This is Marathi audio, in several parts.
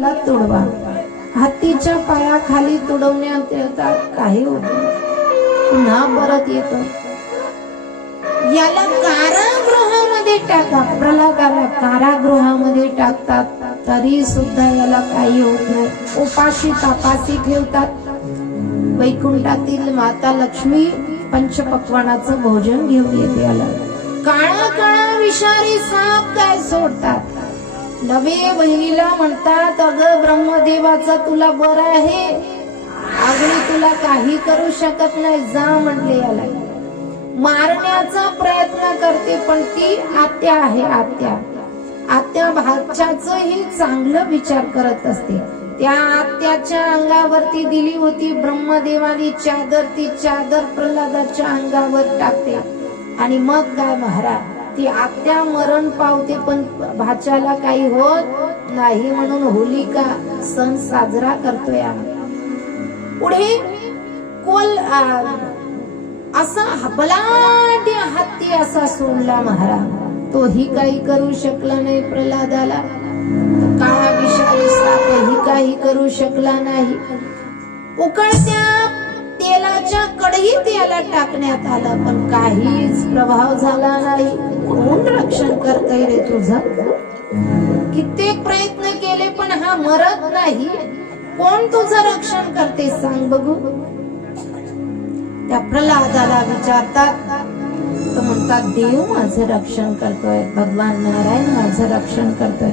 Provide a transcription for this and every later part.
याला तुडवा. हत्तीच्या पायाखाली तुडवण्यात येतात, काही होत नाही, पुन्हा परत येतो. याला कारागृहामध्ये टाका. प्रल्हादाला कारागृहामध्ये टाकतात, तरी सुद्धा याला काही होत नाही. उपाशी तापासी ठेवतात. वैकुंठातील माता लक्ष्मी पंचपक्वानाचं भोजन घेऊन येते. याला काळा काळा विषारी साप काय सोडतात. नवे बहिणीला म्हणतात, अगं ब्रह्मदेवाचा तुला बरं आहे, अगदी तुला काही करू शकत नाही, जा म्हटले. याला मारण्याचा प्रयत्न करते, पण ती आत्या आहे. आत्या भाच्याचंही चांगलं विचार करत असते. त्या आत्याच्या अंगावरती दिली होती ब्रह्मदेवानी चादर, ती चादर प्रल्हादाच्या अंगावर टाकते. आणि मग काय महाराज, ती आत्या मरण पावते, पण भाच्याला काही होत नाही. म्हणून होलिका सण साजरा करतोय आम्ही. पुढे कोल असा बलाढ्य हत्ती असा सोडला महाराज, तोही काही करू शकला नाही प्रल्हादाला. काळा विषारी सापही काही करू शकला नाही. उकळत्या तेलाच्या कढईत याला टाकण्यात आलं, पण काहीच प्रभाव झाला नाही. कोण रक्षण करतय रे तुझं? कित्येक प्रयत्न केले, पण हा मरत नाही. कोण तुझं रक्षण करते सांग बघू. त्या प्रल्हादाला विचारतात, तर म्हणतात, देव माझं रक्षण करतोय, भगवान नारायण माझं रक्षण करतोय.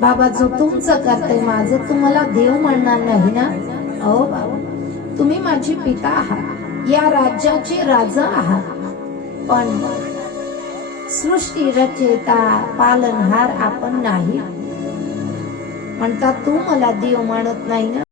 बाबा, जो तुमचं करतोय माझं तुम्हाला देव म्हणणार नाही ना? अहो बाबा, तुम्ही माझी पिता आहात, या राज्याचे राजा आहात, पण सृष्टी रचयिता पालनहार आपण नाही. म्हणतात, तू मला देव मानत नाही ना?